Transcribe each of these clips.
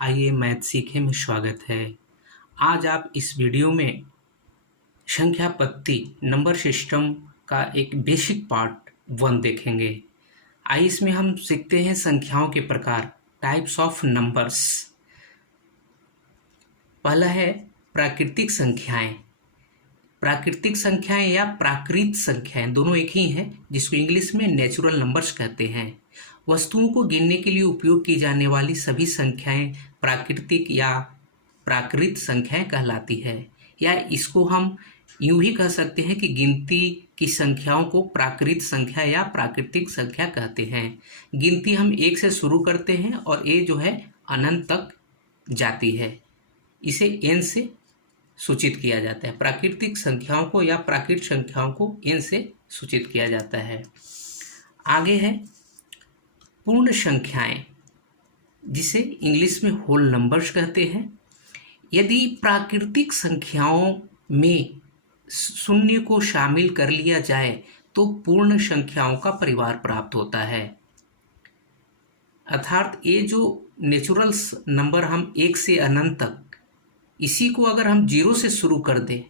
आइए मैथ सीखे में स्वागत है। आज आप इस वीडियो में संख्या पत्ती नंबर सिस्टम का एक बेसिक पार्ट 1 देखेंगे। आइए इसमें हम सीखते हैं संख्याओं के प्रकार, टाइप्स ऑफ नंबर्स। पहला है प्राकृतिक संख्याएं। प्राकृतिक संख्याएं या प्राकृत संख्याएं दोनों एक ही हैं, जिसको इंग्लिश में नेचुरल नंबर्स कहते हैं। वस्तुओं को गिनने के लिए उपयोग की जाने वाली सभी संख्याएं प्राकृतिक या प्राकृत संख्याएं कहलाती है, या इसको हम यूं भी कह सकते हैं कि गिनती की संख्याओं को प्राकृत संख्या या प्राकृतिक संख्या कहते हैं। गिनती हम 1 से शुरू करते हैं और ये जो है अनंत तक जाती है, इसे n से सूचित किया जाता है। प्राकृतिक संख्याओं को या प्राकृत संख्याओं को n से सूचित किया जाता है। आगे है पूर्ण संख्याएं, जिसे इंग्लिश में होल नंबर्स कहते हैं। यदि प्राकृतिक संख्याओं में शून्य को शामिल कर लिया जाए तो पूर्ण संख्याओं का परिवार प्राप्त होता है। अर्थात ये जो नेचुरल नंबर हम 1 से अनंत तक, इसी को अगर हम 0 से शुरू कर दें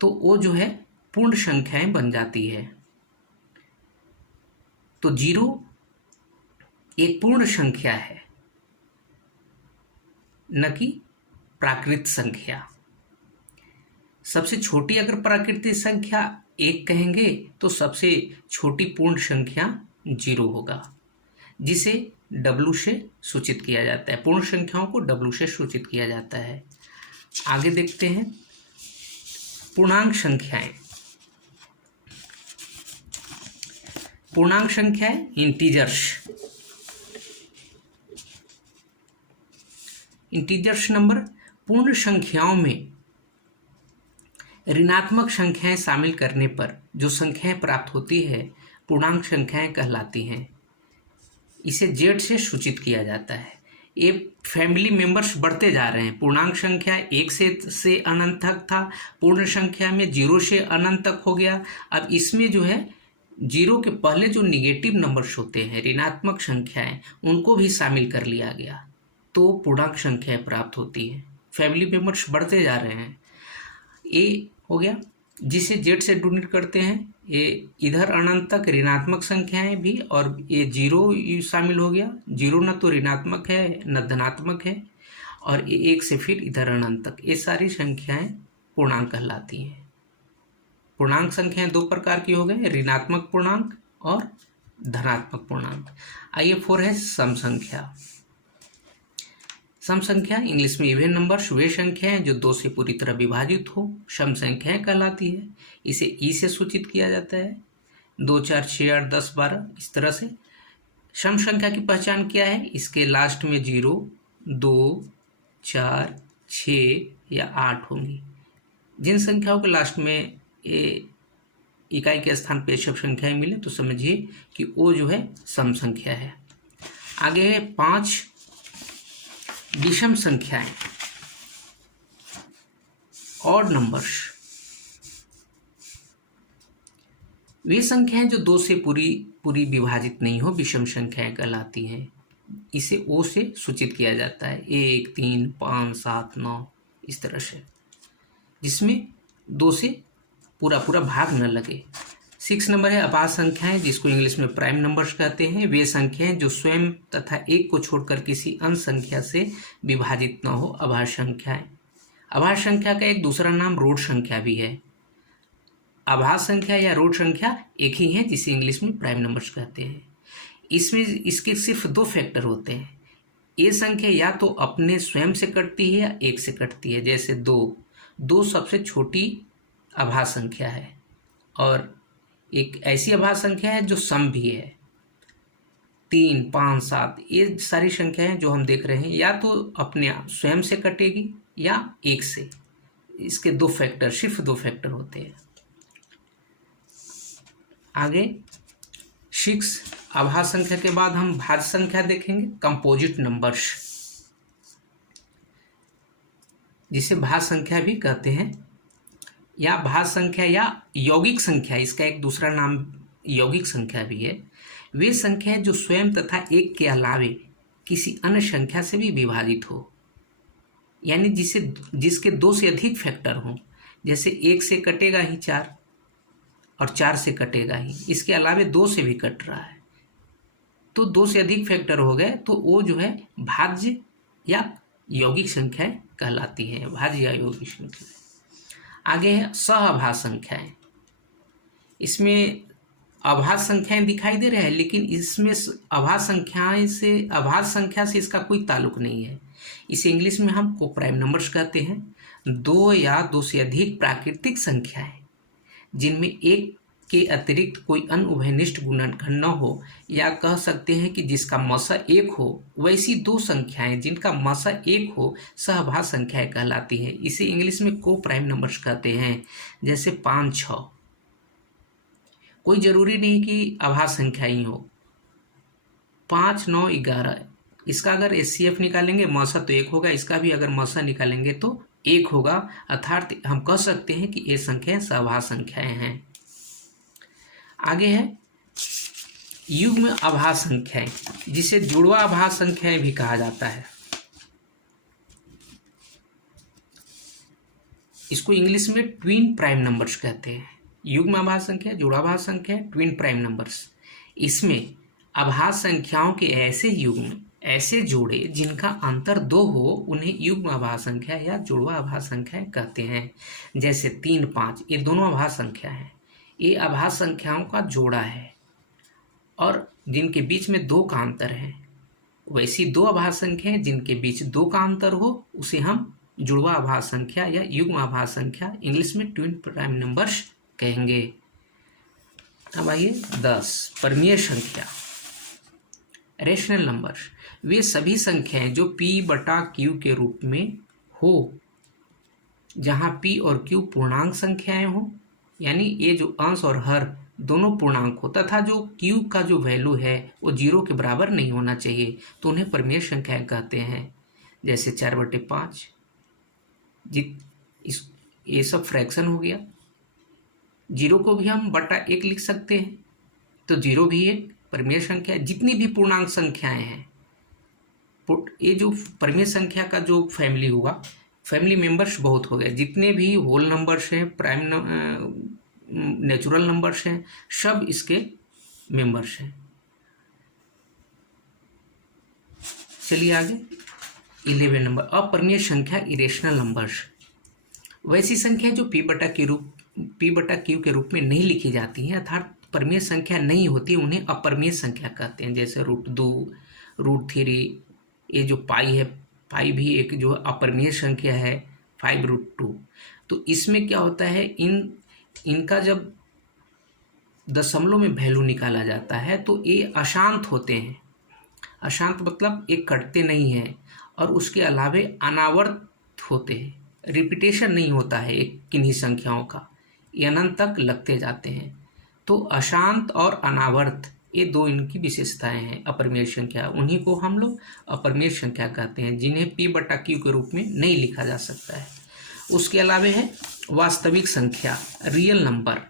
तो वो जो है पूर्ण संख्याएं बन जाती है। तो 0 एक पूर्ण संख्या है, न कि प्राकृत संख्या। सबसे छोटी अगर प्राकृतिक संख्या 1 कहेंगे तो सबसे छोटी पूर्ण संख्या 0 होगा, जिसे W से सूचित किया जाता है। पूर्ण संख्याओं को W से सूचित किया जाता है। आगे देखते हैं पूर्णांक संख्याएं। पूर्णांक संख्याएं इंटीजर्स नंबर। पूर्ण संख्याओं में ऋणात्मक संख्याएं शामिल करने पर जो संख्याएं प्राप्त होती है पूर्णांक संख्याएं कहलाती हैं। इसे Z से सूचित किया जाता है। ये फैमिली मेंबर्स बढ़ते जा रहे हैं। पूर्णांक संख्या 1 से अनंत तक था, पूर्ण संख्या में 0 से अनंत तक हो गया। अब इसमें जो है 0 के पहले जो निगेटिव नंबर्स होते हैं, ऋणात्मक संख्याएं, उनको भी शामिल कर लिया गया तो पूर्णांक संख्याएं प्राप्त होती है। फैमिली मेंबर्स बढ़ते जा रहे हैं। ये हो गया, जिसे Z से डोनेट करते हैं। ये इधर अनंत तक ऋणात्मक संख्याएं भी, और ये 0 शामिल हो गया। 0 न तो ऋणात्मक है न धनात्मक है, और ये 1 से फिर इधर अनंत तक, ये सारी संख्याएं पूर्णांक कहलाती हैं। पूर्णांक संख्याएं 2 प्रकार की हो गए, ऋणात्मक पूर्णांक और धनात्मक पूर्णांक। आइए 4 है सम संख्या। सम संख्या इंग्लिश में इवन नंबर्स वे संख्याएं जो 2 से पूरी तरह विभाजित हो, सम संख्याएं कहलाती है। इसे ई से सूचित किया जाता है। 2, 4, 6, 8, 10, 12 इस तरह से। सम संख्या की पहचान क्या है? इसके लास्ट में 0, 2, 4, 6 या 8 होंगी। जिन संख्याओं के लास्ट में इकाई के स्थान पे सब संख्याएं मिले तो समझिए कि वो जो है सम संख्या है। आगे है 5 विषम संख्याएं, ऑड नंबर्स। वे संख्याएं जो 2 से पूरी विभाजित नहीं हो, विषम संख्याएं कहलाती हैं। इसे O से सूचित किया जाता है। 1, 3, 5, 7, 9 इस तरह से, जिसमें 2 से पूरा भाग न लगे। 6 नंबर है अभाज्य संख्याएं, जिसको इंग्लिश में प्राइम नंबर्स कहते हैं। वे संख्याएं जो स्वयं तथा 1 को छोड़कर किसी अन्य संख्या से विभाजित न हो, अभाज्य संख्याएं। अभाज्य संख्या का एक दूसरा नाम रोड संख्या भी है। अभाज्य संख्या या रोड संख्या एक ही है, जिसे इंग्लिश में प्राइम नंबर्स कहते हैं। इसमें इसके सिर्फ 2 फैक्टर होते हैं। ये संख्या या तो अपने स्वयं से कटती है या 1 से कटती है। जैसे 2 सबसे छोटी अभाज्य संख्या है, और एक ऐसी अभाज्य संख्या है जो सम भी है। 3, 5, 7 ये सारी संख्याएं जो हम देख रहे हैं या तो अपने आप स्वयं से कटेगी या 1 से। इसके 2 फैक्टर, सिर्फ 2 फैक्टर होते हैं। आगे 6 अभाज्य संख्या के बाद हम भाज्य संख्या देखेंगे, कंपोजिट नंबर्स, जिसे भाज्य संख्या भी कहते हैं, या भाज्य संख्या या यौगिक संख्या। इसका एक दूसरा नाम यौगिक संख्या भी है। वे संख्याएं जो स्वयं तथा 1 के अलावे किसी अन्य संख्या से भी विभाजित हो, यानी जिसके 2 से अधिक फैक्टर हों। जैसे 1 से कटेगा ही 4 और 4 से कटेगा ही, इसके अलावे 2 से भी कट रहा है, तो 2 से अधिक फैक्टर हो गए तो वो जो है भाज्य या यौगिक संख्याएं कहलाती है, भाज्य या यौगिक संख्या। आगे है सहअभाज्य संख्याएं। इसमें अभाज्य संख्याएं दिखाई दे रहे हैं, लेकिन इसमें अभाज्य संख्या से इसका कोई ताल्लुक नहीं है। इसे इंग्लिश में हम कोप्राइम नंबर्स कहते हैं। 2 या 2 से अधिक प्राकृतिक संख्याएं जिनमें एक के अतिरिक्त कोई अन्य उभयनिष्ठ गुणनखंड न हो, या कह सकते हैं कि जिसका मसा 1 हो, वैसी 2 संख्याएं जिनका मसा 1 हो सहअभाज्य संख्याएं कहलाती हैं। इसे इंग्लिश में कोप्राइम नंबर्स कहते हैं। जैसे 5, 6, कोई जरूरी नहीं कि अभाज्य संख्या ही हो। 5, 9, 11, इसका अगर एचसीएफ निकालेंगे मसा तो 1 होगा, इसका भी अगर मसा निकालेंगे तो 1 होगा, अर्थात हम कह सकते हैं कि ये संख्याएं सहअभाज्य संख्याएं हैं। आगे है युग्म अभाज्य संख्याएं, जिसे जुड़वा अभाज्य संख्याएं भी कहा जाता है। इसको इंग्लिश में ट्विन प्राइम नंबर्स कहते हैं। युग्म अभाज्य संख्या, जुड़वा अभाज्य संख्या, ट्विन प्राइम नंबर्स। इसमें अभाज्य संख्याओं के ऐसे युग्म, ऐसे जोड़े जिनका अंतर 2 हो, उन्हें युग्म अभाज्य संख्या या जुड़वा अभाज्य संख्या कहते हैं। जैसे 3, 5, ये दोनों अभाज्य संख्या हैं। ये अभाज्य संख्याओं का जोड़ा है और जिनके बीच में 2 का अंतर है। वैसी 2 अभाज्य संख्याएं जिनके बीच 2 का अंतर हो, उसे हम जुड़वा अभाज्य संख्या या युग्म अभाज्य संख्या, इंग्लिश में ट्विन प्राइम नंबर्स कहेंगे। अब आइए 10, परमीय संख्या, रेशनल नंबर। वे सभी संख्याएं जो p/q के रूप में हो, जहां p और q पूर्णांक संख्याएं हो, यानी ये जो अंश और हर दोनों पूर्णांक हो, तथा जो q का जो वैल्यू है वो 0 के बराबर नहीं होना चाहिए, तो उन्हें परमीय संख्याएं कहते हैं। जैसे 4/5, ये सब फ्रैक्शन हो गया। 0 को भी हम /1 लिख सकते हैं, तो 0 भी एक परमीय संख्या है। जितनी भी पूर्णांक संख्याएं हैं, ये जो परमीय संख्या का जो फैमिली हुआ, फैमिली मेंबर्स बहुत हो गए। जितने भी होल नंबर्स हैं, प्राइम नेचुरल नंबर्स हैं, सब इसके मेंबर्स हैं। चलिए आगे 11 नंबर, अपरमीय संख्या, इरेशनल नंबर्स। वैसी संख्या जो p/q के रूप में नहीं लिखी जाती हैं, अर्थात परमीय संख्या नहीं होती, उन्हें अपरमीय संख्या कहते हैं। जैसे √2, √3, ये जो पाई है, पाई भी एक जो अपरमीय संख्या है, 5√2। तो इसमें क्या होता है, इनका जब दशमलव में वैल्यू निकाला जाता है तो ये अशांत होते हैं। अशांत मतलब ये कटते नहीं हैं, और उसके अलावे अनावर्त होते हैं, रिपीटेशन नहीं होता है एक किन्हीं संख्याओं का, ये अनंत तक लगते जाते हैं। तो अशांत और अनावर्त, ये 2 इनकी विशेषताएं हैं अपरमीय संख्या। उन्हीं को हम लोग अपरमीय संख्या कहते हैं, जिन्हें p/q के रूप में नहीं लिखा जा सकता है। उसके अलावे है वास्तविक संख्या, रियल नंबर।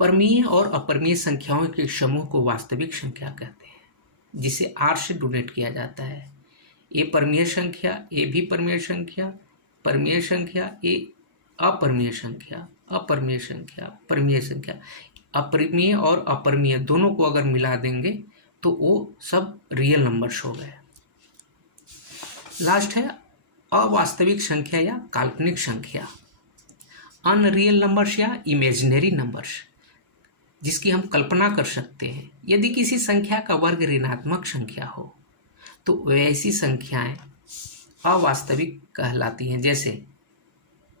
परमीय और अपरमीय संख्याओं के समूह को वास्तविक संख्या कहते हैं, जिसे r से डोनेट किया जाता है। ये परमीय संख्या, ये भी परमीय संख्या, परमीय संख्या, ये अपरमीय संख्या, अपरमीय संख्या, परमीय संख्या। अपरिमेय और अपरमीय दोनों को अगर मिला देंगे तो वो सब रियल नंबर्स हो गए। लास्ट है अवास्तविक संख्या या काल्पनिक संख्या, अनरियल नंबर्स या इमेजिनरी नंबर्स, जिसकी हम कल्पना कर सकते हैं। यदि किसी संख्या का वर्ग ऋणात्मक संख्या हो तो वैसी संख्याएं अवास्तविक कहलाती हैं। जैसे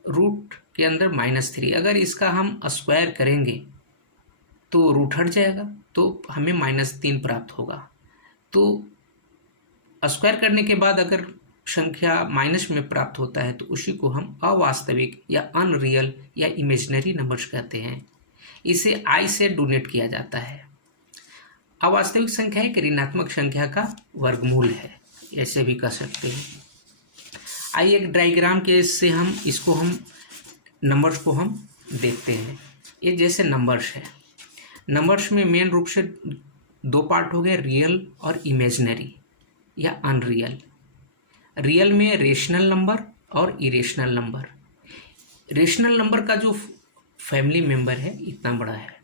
रूट के अंदर -3, अगर इसका हम स्क्वायर करेंगे तो रूट हट जाएगा, तो हमें -3 प्राप्त होगा। तो स्क्वायर करने के बाद अगर संख्या माइनस में प्राप्त होता है तो उसी को हम अवास्तविक या अनरियल या इमेजिनरी नंबर्स कहते हैं। इसे आई से डोनेट किया जाता है। अवास्तविक संख्या एक ऋणात्मक संख्या का वर्गमूल है, ऐसे भी कह सकते हैं। आइए एक डायग्राम के से हम नंबर्स को हम देखते हैं। ये जैसे नंबर्स है, नंबर्स में मेन रूप से दो पार्ट हो गए, रियल और इमेजिनरी या अनरियल। रियल में रेशनल नंबर और इरेशनल नंबर। रेशनल नंबर का जो फैमिली मेंबर है इतना बड़ा है।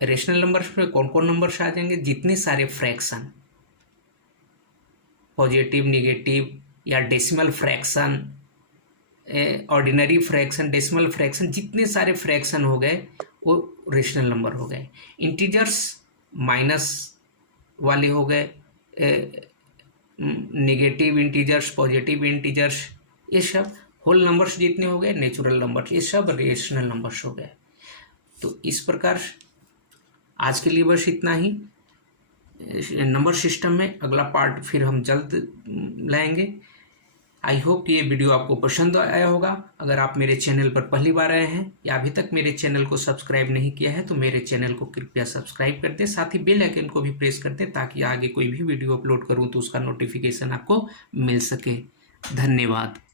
रेशनल नंबर्स में कौन कौन नंबर्स आ जाएंगे? जितने सारे फ्रैक्शन, पॉजिटिव, निगेटिव या decimal fraction, ordinary fraction, decimal fraction, जितने सारे फ्रैक्शन हो गए वो रेशनल नंबर हो गए। इंटीजर्स माइनस वाले हो गए, नेगेटिव इंटीजर्स, पॉजिटिव इंटीजर्स, ये सब होल नंबर्स जितने हो गए, नेचुरल नंबर्स, ये सब रेशनल नंबर्स हो गए। तो इस प्रकार आज के लिए बस इतना ही। नंबर सिस्टम में अगला पार्ट फिर हम जल्द लाएंगे। आई होप कि ये वीडियो आपको पसंद आया होगा। अगर आप मेरे चैनल पर पहली बार आए हैं या अभी तक मेरे चैनल को सब्सक्राइब नहीं किया है तो मेरे चैनल को कृपया सब्सक्राइब कर दें, साथ ही बेल आइकन को भी प्रेस कर दें ताकि आगे कोई भी वीडियो अपलोड करूं तो उसका नोटिफिकेशन आपको मिल सके। धन्यवाद।